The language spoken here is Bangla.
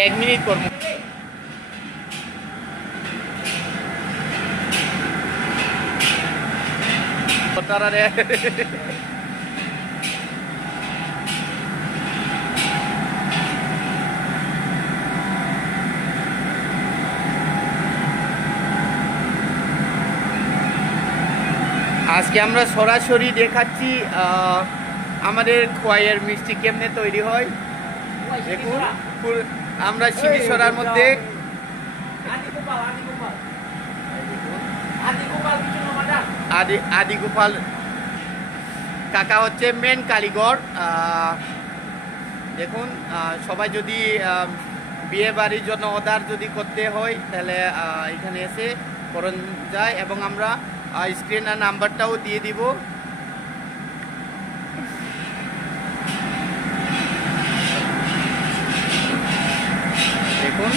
एक मिनिट করব তারা রে আজকে আমরা সরাসরি দেখাচ্ছি আমাদের খোয়াইয়ের মিষ্টি কেমনে তৈরি হয়। দেখুন আমরা শিবিসরার মধ্যে আদি গোপাল কাকা হচ্ছে মেন কারিগর। দেখুন সবাই যদি বিয়ে বাড়ির জন্য অর্ডার যদি করতে হয় তাহলে এখানে এসে করণ যায় এবং আমরা স্ক্রিনের নাম্বারটাও দিয়ে দিব। দেখুন